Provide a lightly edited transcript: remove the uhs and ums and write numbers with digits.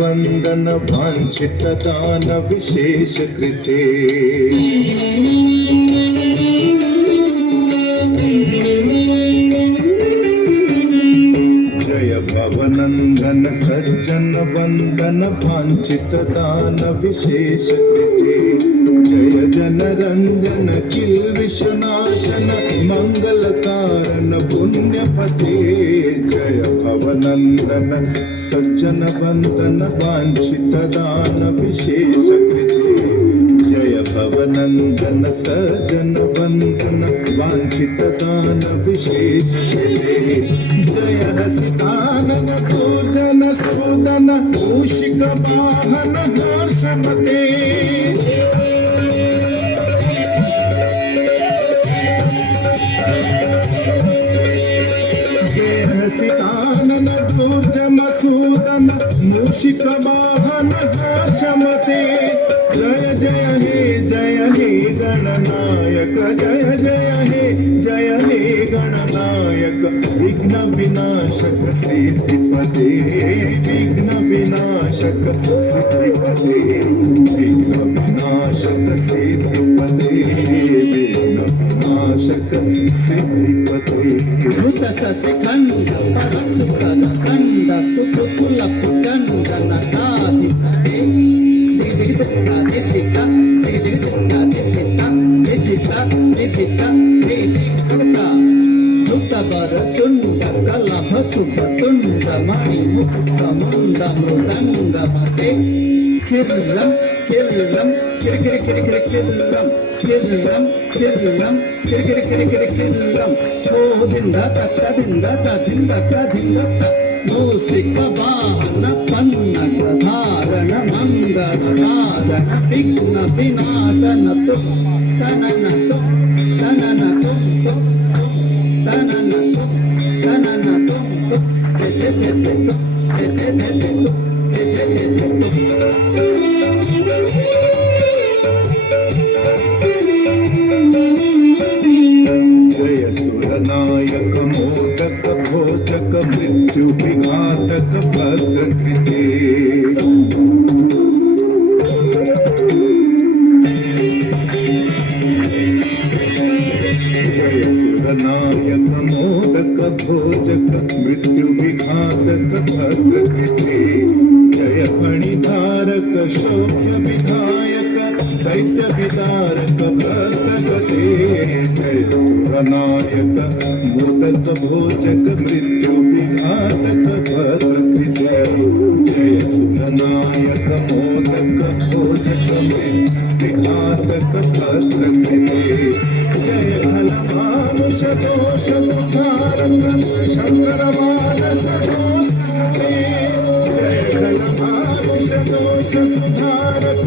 वन्दन वाञ्छितदान विशेषकृते जय भवनन्दन सज्जन वन्दन वाञ्छितदान विशेषकृते जय जनरञ्जन किल्बिषनाशन मङ्गलकारण पुण्यपते जय भवनन्दन सज्जन वन्दन वाञ्छितदान विशेषकृते जय भवनन्दन सज्जन वन्दन वाञ्छितदान विशेषकृते जय हसितानन दुर्जन सुदन मूषिक वाहन हर्षमते हसितानन दुर्जन सुदन मूषिक वाहन हर्षमते जय जय हे गणनायक जय जय हे गणनायक विघ्न विनाशक सिद्धिपते विघ्न विनाशक सिद्धिपते विघ्न विनाशक सिद्धिपते विघ्न विनाशक सिद्धिपते ऋत शशिखण्ड परशुकर खण्ड सुकुल कुचण्ड नटाधिपते बर सुंद कलभ सुभतुंड मणिमुक्त मुंड मृदंग मते किर्लम किर्लम किर किर्लम किर्लम किर्लम किर किर्लम ओदिंद तत्तदिंद तदिंद तदिंद मूषिक वाहन पन्नग धारण मंगल साधन विघ्न विनाशन तु तनन तु तनन तु तनन तु तनन तु जय सुरनायक मोदक भोजक मृत्यु विघातक भद्रकृते जय सुरनायक मोदक भोजक मृत्यु विघातक भद्रकृते जय फणिधारक शौक्य विधायक दैत्य विदारक भद्रगते जय सुरनायक मोदक भोजक मृत्यु विघातक भद्रकृते जय सुरनायक मोदक भोजक मृत्यु विघातक भद्रकृते जय फलमानुष दोष सुधारक शंकर मानस दोष जय फलमानुष दोष सुधारक